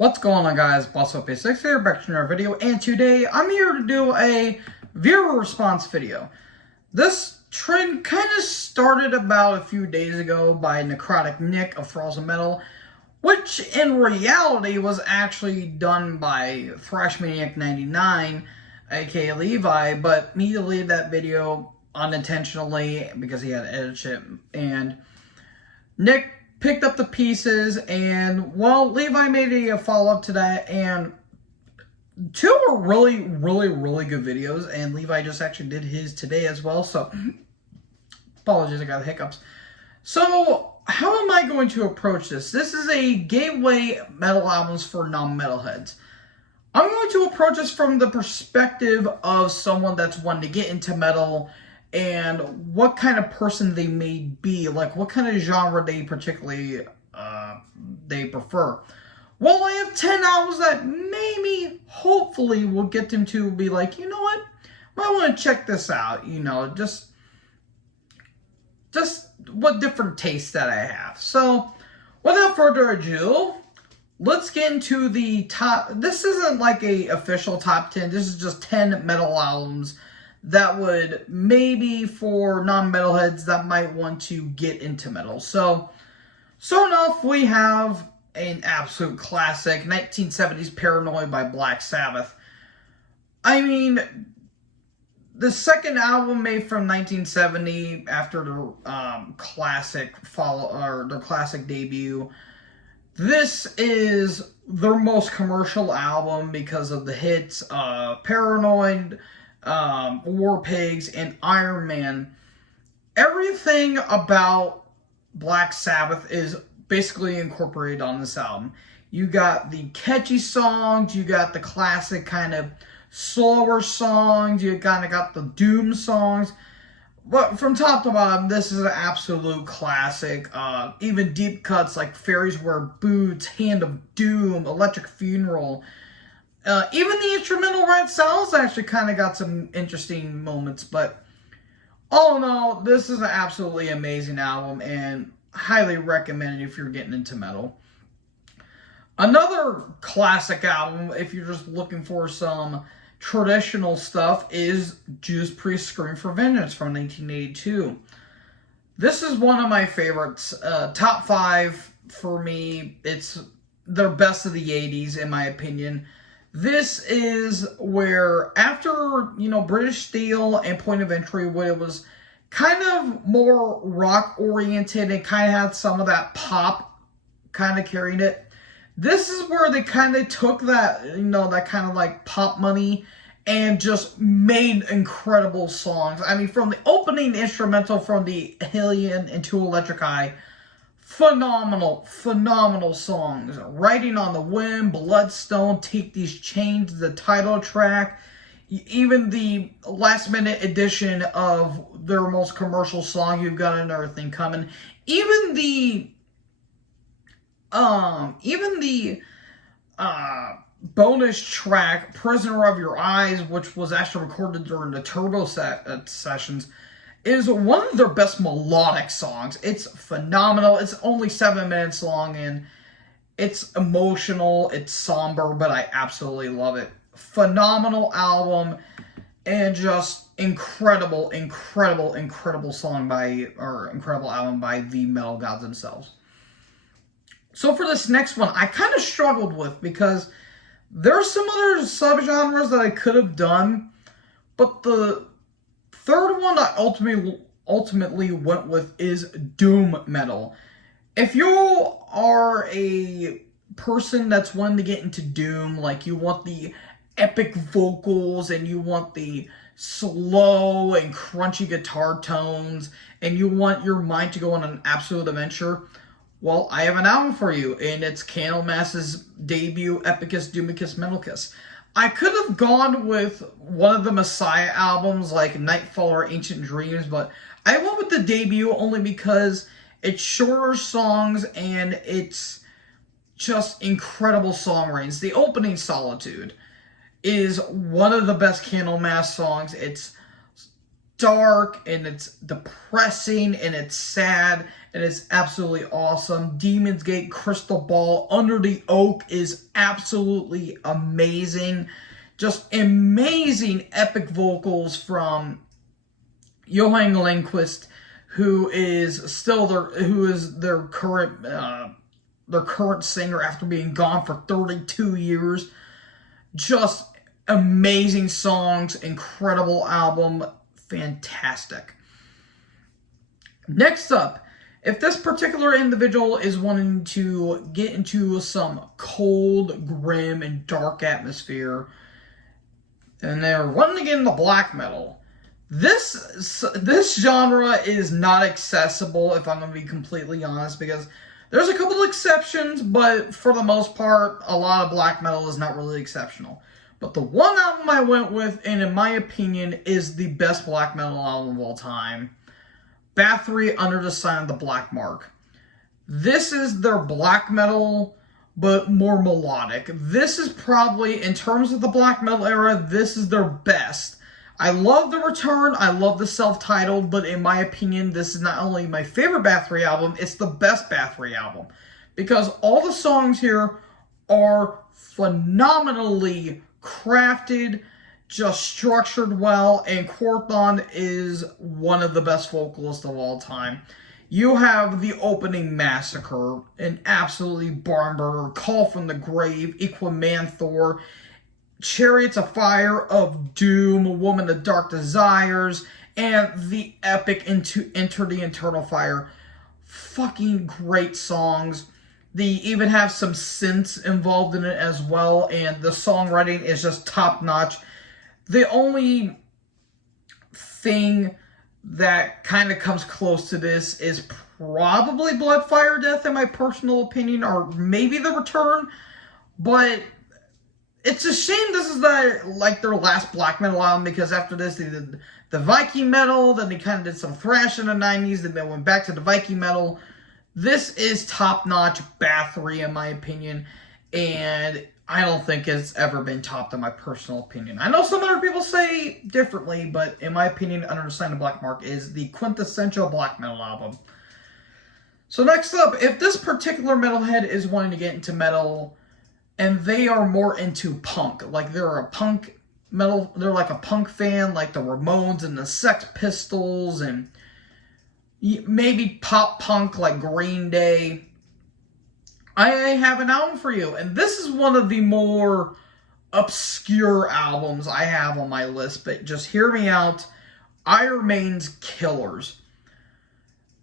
What's going on, guys? BossOP6 here, back to another video, and today I'm here to do a viewer response video. This trend kind of started about a few days ago by Necrotic Nick of Frozen Metal, which in reality was actually done by ThrashManiac99, aka Levi, but he deleted that video unintentionally because he had to edit it, and Nick picked up the pieces, and, well, Levi made a follow-up to that, and two are really good videos, and Levi just actually did his today as well, so apologies, I got the hiccups. So, how am I going to approach this? This is a gateway metal albums for non-metalheads. I'm going to approach this from the perspective of someone that's wanting to get into metal, and what kind of person they may be, like what kind of genre they particularly they prefer. Well, I have 10 albums that maybe, hopefully, will get them to be like, you know what, I want to check this out, you know, just what different tastes that I have. So, without further ado, let's get into the top. This isn't like a official top 10, this is just 10 metal albums that would maybe for non-metalheads that might want to get into metal. So enough, we have an absolute classic, 1970s Paranoid by Black Sabbath. I mean, the second album made from 1970 after their classic their classic debut. This is their most commercial album because of the hits Paranoid, War Pigs, and Iron Man. Everything about Black Sabbath is basically incorporated on this album. You got the catchy songs, you got the classic kind of slower songs, you kind of got the doom songs. But from top to bottom, this is an absolute classic. Even deep cuts like Fairies Wear Boots, Hand of Doom, Electric Funeral. Even the instrumental Red Cells actually kind of got some interesting moments, but all in all, this is an absolutely amazing album and highly recommended if you're getting into metal. Another classic album, if you're just looking for some traditional stuff, is Judas Priest Scream for Vengeance from 1982. This is one of my favorites. Top 5 for me. It's their best of the 80s, in my opinion. This is where, after, you know, British Steel and Point of Entry, when it was kind of more rock-oriented and kind of had some of that pop kind of carrying it, this is where they kind of took that, you know, that kind of like pop money and just made incredible songs. I mean, from the opening instrumental from the Hellion into Electric Eye, phenomenal songs. Riding on the Wind, Bloodstone, Take These Chains, the title track, even the last minute edition of their most commercial song, You've Got Another Thing Coming. Even the bonus track, Prisoner of Your Eyes, which was actually recorded during the Turbo sessions, is one of their best melodic songs. It's phenomenal. It's only 7 minutes long, and it's emotional, it's somber, but I absolutely love it. Phenomenal album, and just incredible song incredible album by the metal gods themselves. So for this next one, I kind of struggled with, because there's some other subgenres that I could have done, but the third one I ultimately went with is doom metal. If you are a person that's wanting to get into doom, like you want the epic vocals and you want the slow and crunchy guitar tones and you want your mind to go on an absolute adventure, well, I have an album for you, and it's Candlemass's debut, Epicus Doomicus Metalcus. I could have gone with one of the Messiah albums like Nightfall or Ancient Dreams, but I went with the debut only because it's shorter songs and it's just incredible songwritings. The opening, Solitude, is one of the best Candlemass songs. It's dark and it's depressing and it's sad and it's absolutely awesome. Demon's Gate, Crystal Ball, Under the Oak is absolutely amazing. Just amazing epic vocals from Johan Lindqvist, who is their current singer after being gone for 32 years. Just amazing songs, incredible album, fantastic. Next up, if this particular individual is wanting to get into some cold, grim, and dark atmosphere, and they're wanting to get into black metal, this genre is not accessible, if I'm going to be completely honest, because there's a couple of exceptions, but for the most part, a lot of black metal is not really exceptional. But the one album I went with, and in my opinion, is the best black metal album of all time, Bathory, Under the Sign of the Black Mark. This is their black metal, but more melodic. This is probably, in terms of the black metal era, this is their best. I love The Return, I love the self-titled, but in my opinion, this is not only my favorite Bathory album, it's the best Bathory album. Because all the songs here are phenomenally crafted, just structured well, and Quorthon is one of the best vocalists of all time. You have the opening Massacre, an absolutely barn burner, Call from the Grave, Equimanthor, Chariots of Fire, of Doom, Woman of Dark Desires, and the epic Enter the Eternal Fire. Fucking great songs. They even have some synths involved in it as well, and the songwriting is just top-notch. The only thing that kind of comes close to this is probably Blood, Fire, Death, in my personal opinion, or maybe The Return, but it's a shame this is their last black metal album, because after this they did the Viking metal, then they kind of did some thrash in the 90s, then they went back to the Viking metal. This is top-notch Bathory, in my opinion, and I don't think it's ever been topped, in my personal opinion. I know some other people say differently, but in my opinion, Under the Sign of Black Mark is the quintessential black metal album. So next up, if this particular metalhead is wanting to get into metal, and they are more into punk, like they're a punk metal, they're like a punk fan, like the Ramones and the Sex Pistols, and maybe pop punk like Green Day, I have an album for you. And this is one of the more obscure albums I have on my list, but just hear me out. Iron Maiden's Killers.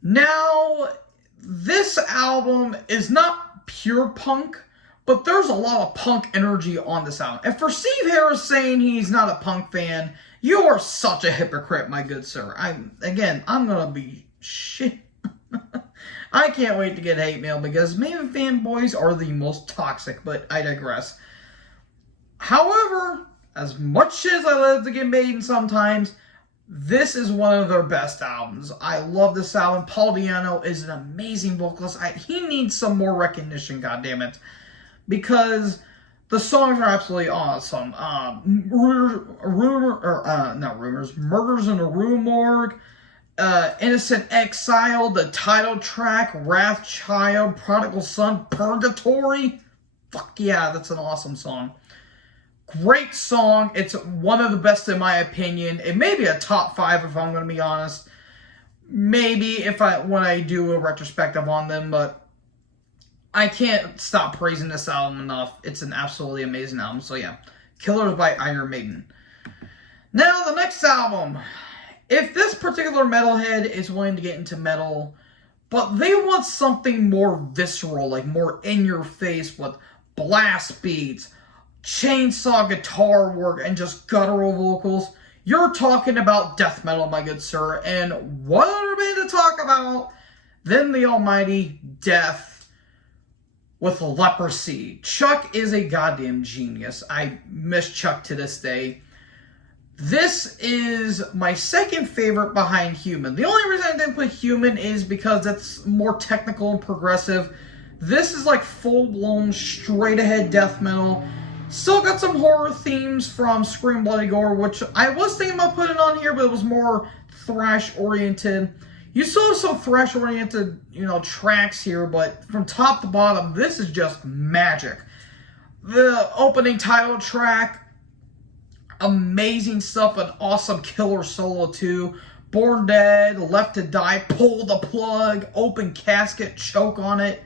Now, this album is not pure punk, but there's a lot of punk energy on this album. And for Steve Harris saying he's not a punk fan, you are such a hypocrite, my good sir. I'm gonna be shit. I can't wait to get hate mail, because Maiden fanboys are the most toxic, but I digress. However, as much as I love to get Maiden sometimes, this is one of their best albums. I love this album. Paul Di'Anno is an amazing vocalist. He needs some more recognition, goddammit, because the songs are absolutely awesome. Murders in the Rue Morgue, Innocent Exile, the title track, Wrathchild, Prodigal Son, Purgatory. Fuck yeah, that's an awesome song. Great song. It's one of the best in my opinion. It may be a top 5 if I'm going to be honest. Maybe when I do a retrospective on them, but I can't stop praising this album enough. It's an absolutely amazing album. So yeah, Killers by Iron Maiden. Now the next album. If this particular metalhead is wanting to get into metal, but they want something more visceral, like more in your face with blast beats, chainsaw guitar work, and just guttural vocals, you're talking about death metal, my good sir. And what other band to talk about than the almighty Death with Leprosy. Chuck is a goddamn genius. I miss Chuck to this day. This is my second favorite behind Human. The only reason I didn't put Human is because it's more technical and progressive. This is like full-blown, straight-ahead death metal. Still got some horror themes from Scream Bloody Gore, which I was thinking about putting on here, but it was more thrash-oriented. You still have some thrash-oriented, tracks here, but from top to bottom, this is just magic. The opening title track, amazing stuff, an awesome killer solo too. Born Dead, Left to Die, Pull the Plug, Open Casket, Choke on It.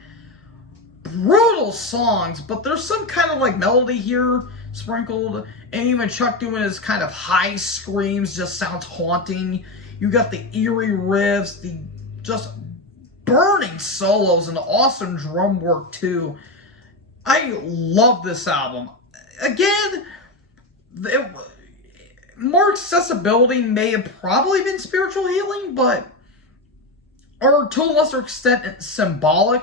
Brutal songs, but there's some kind of like melody here sprinkled, and even Chuck doing his kind of high screams just sounds haunting. You got the eerie riffs, the just burning solos, and awesome drum work too. I love this album. Again, more accessibility may have probably been spiritual healing, or to a lesser extent symbolic,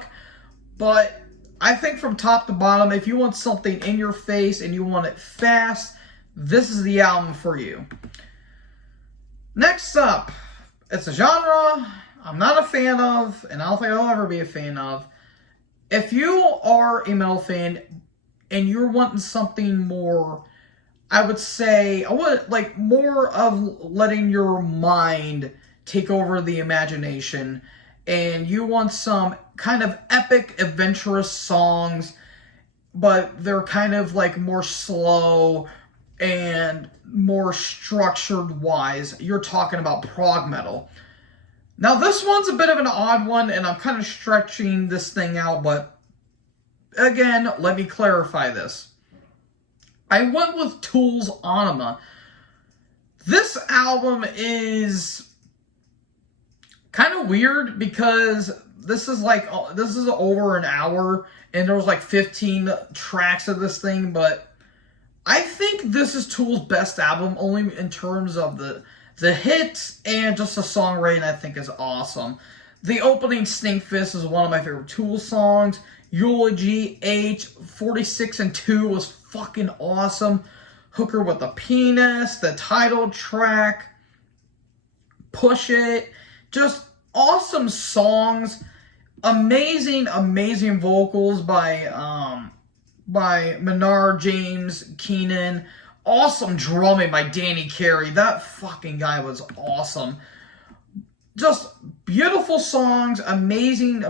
but I think from top to bottom, if you want something in your face and you want it fast, this is the album for you. Next up, it's a genre I'm not a fan of, and I don't think I'll ever be a fan of. If you are a metal fan and you're wanting something more, I would say, more of letting your mind take over the imagination, and you want some kind of epic, adventurous songs, but they're kind of like more slow and more structured wise, you're talking about prog metal. Now this one's a bit of an odd one, and I'm kind of stretching this thing out, but again, let me clarify this. I went with Tool's Anima. This album is kind of weird because this is over an hour, and there was like 15 tracks of this thing, but I think this is Tool's best album, only in terms of the hits and just the songwriting. I think is awesome. The opening Stinkfist is one of my favorite Tool songs. Eulogy, H, 46 and 2 was fucking awesome. Hooker with a Penis, the title track, Push It, just awesome songs. Amazing vocals by Maynard James Keenan. Awesome drumming by Danny Carey. That fucking guy was awesome. Just beautiful songs, amazing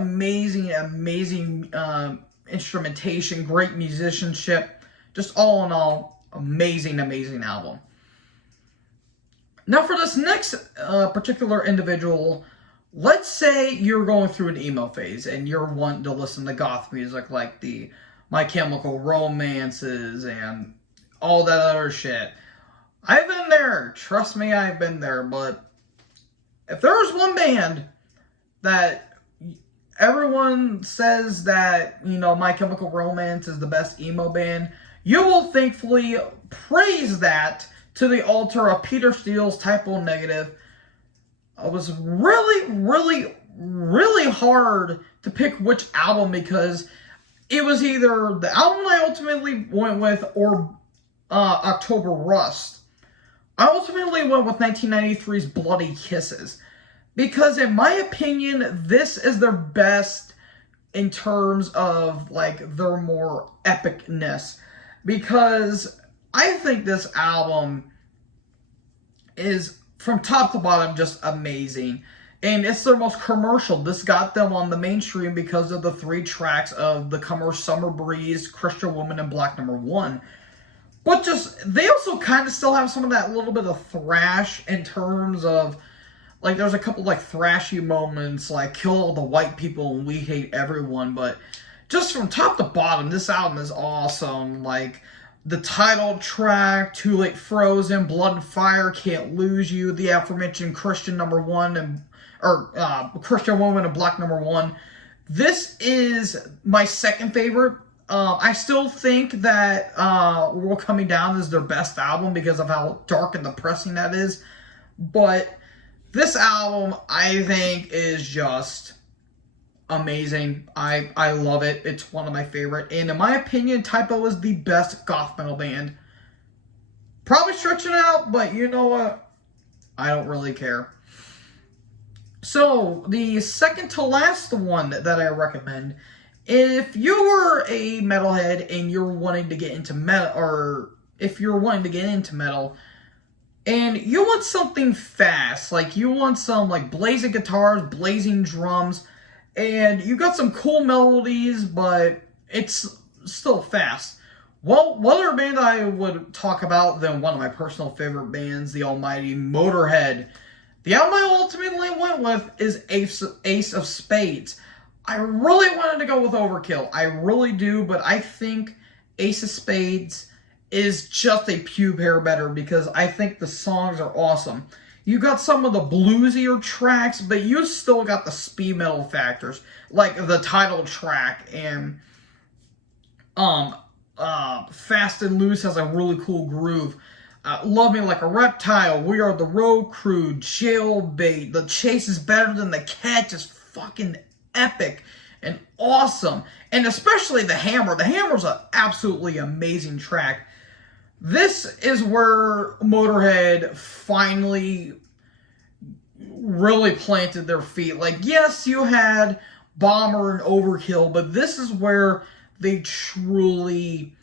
instrumentation, great musicianship. Just all in all, amazing album. Now for this next particular individual, let's say you're going through an emo phase and you're wanting to listen to goth music like the My Chemical Romances and all that other shit. I've been there. Trust me, I've been there. But if there was one band that everyone says that, My Chemical Romance is the best emo band, you will thankfully praise that to the altar of Peter Steele's Type O Negative. It was really hard to pick which album, because it was either the album I ultimately went with or October Rust. I ultimately went with 1993's Bloody Kisses, because in my opinion, this is their best in terms of their more epicness, because I think this album is from top to bottom just amazing, and it's their most commercial. This got them on the mainstream because of the 3 tracks of The Comer, Summer Breeze, Christian Woman, and Black Number 1. But they also kind of still have some of that little bit of thrash in terms of, there's a couple thrashy moments, like Kill All the White People and We Hate Everyone, but just from top to bottom, this album is awesome. The title track, Too Late Frozen, Blood and Fire, Can't Lose You, the aforementioned Christian Number 1 Christian Woman and Black Number 1. This is my second favorite. I still think that World Coming Down is their best album because of how dark and depressing that is. But this album, I think, is just amazing. I love it. It's one of my favorite. And in my opinion, Type O is the best goth metal band. Probably stretching it out, but you know what? I don't really care. So, the second to last one that I recommend, if you're a metalhead and you're wanting to get into metal, or if you're wanting to get into metal, And you want something fast, like you want some like blazing guitars, blazing drums, and you got some cool melodies, but it's still fast. Well, one other band I would talk about than one of my personal favorite bands, the almighty Motorhead. The album I ultimately went with is Ace of Spades. I really wanted to go with Overkill. I really do, but I think Ace of Spades is just a pube hair better because I think the songs are awesome. You got some of the bluesier tracks, but you still got the speed metal factors, like the title track and Fast and Loose has a really cool groove. Love Me Like a Reptile, We Are the Road Crew, Jailbait, The Chase is Better Than the Catch is fucking epic and awesome. And especially The Hammer. The Hammer's an absolutely amazing track. This is where Motorhead finally really planted their feet. Like, yes, you had Bomber and Overkill, but this is where they truly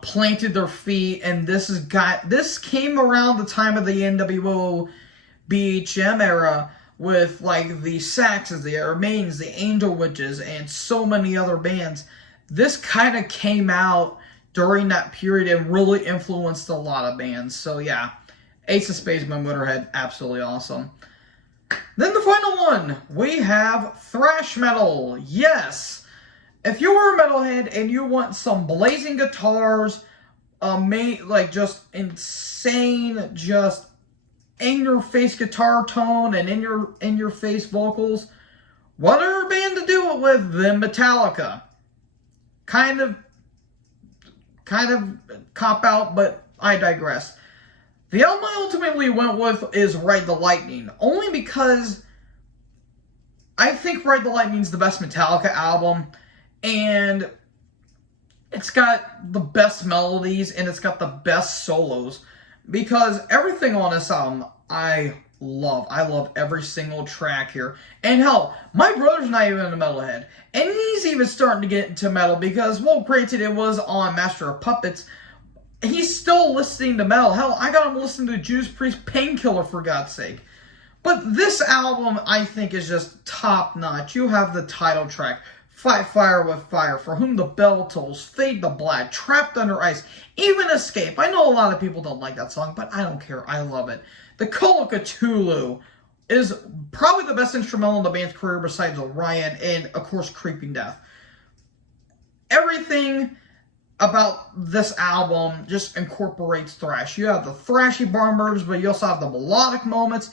planted their feet, and this came around the time of the NWO BHM era with like the Saxons, the Remains, the Angel Witches, and so many other bands. This kind of came out during that period and really influenced a lot of bands. So yeah, Ace of Spades by Motorhead, absolutely awesome. Then the final one, we have thrash metal. Yes, if you are a metalhead and you want some blazing guitars, like just insane, just in-your-face guitar tone and in-your-face vocals, what other band to do it with than Metallica? Kind of cop out, but I digress. The album I ultimately went with is Ride the Lightning, only because I think Ride the Lightning is the best Metallica album, and it's got the best melodies and it's got the best solos, because everything on this album I love. I love every single track here. And hell, my brother's not even a metalhead, and he's even starting to get into metal because, well, granted, it was on Master of Puppets. He's still listening to metal. Hell, I got him listening to Judas Priest Painkiller, for God's sake. But this album, I think, is just top-notch. You have the title track, Fight Fire with Fire, For Whom the Bell Tolls, Fade to Black, Trapped Under Ice, even Escape. I know a lot of people don't like that song, but I don't care. I love it. The Call of Cthulhu is probably the best instrumental in the band's career besides Orion and, of course, Creeping Death. Everything about this album just incorporates thrash. You have the thrashy bombers, but you also have the melodic moments.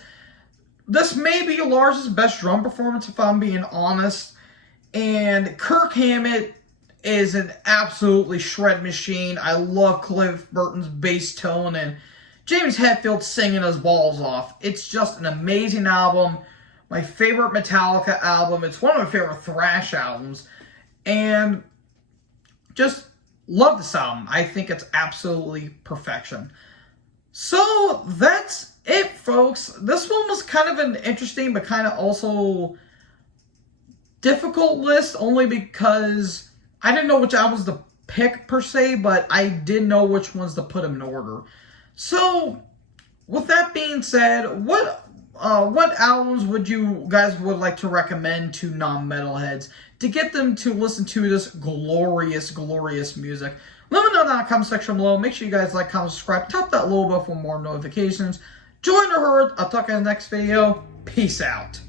This may be Lars' best drum performance, if I'm being honest. And Kirk Hammett is an absolutely shred machine. I love Cliff Burton's bass tone and James Hetfield singing his balls off. It's just an amazing album. My favorite Metallica album. It's one of my favorite thrash albums. And just love this album. I think it's absolutely perfection. So that's it, folks. This one was kind of an interesting but kind of also difficult list, only because I didn't know which albums to pick per se, but I did know which ones to put them in order. So, with that being said, what albums would you guys like to recommend to non-metalheads to get them to listen to this glorious, glorious music? Let me know in the comment section below. Make sure you guys like, comment, subscribe, tap that little bell for more notifications. Join the herd. I'll talk in the next video. Peace out.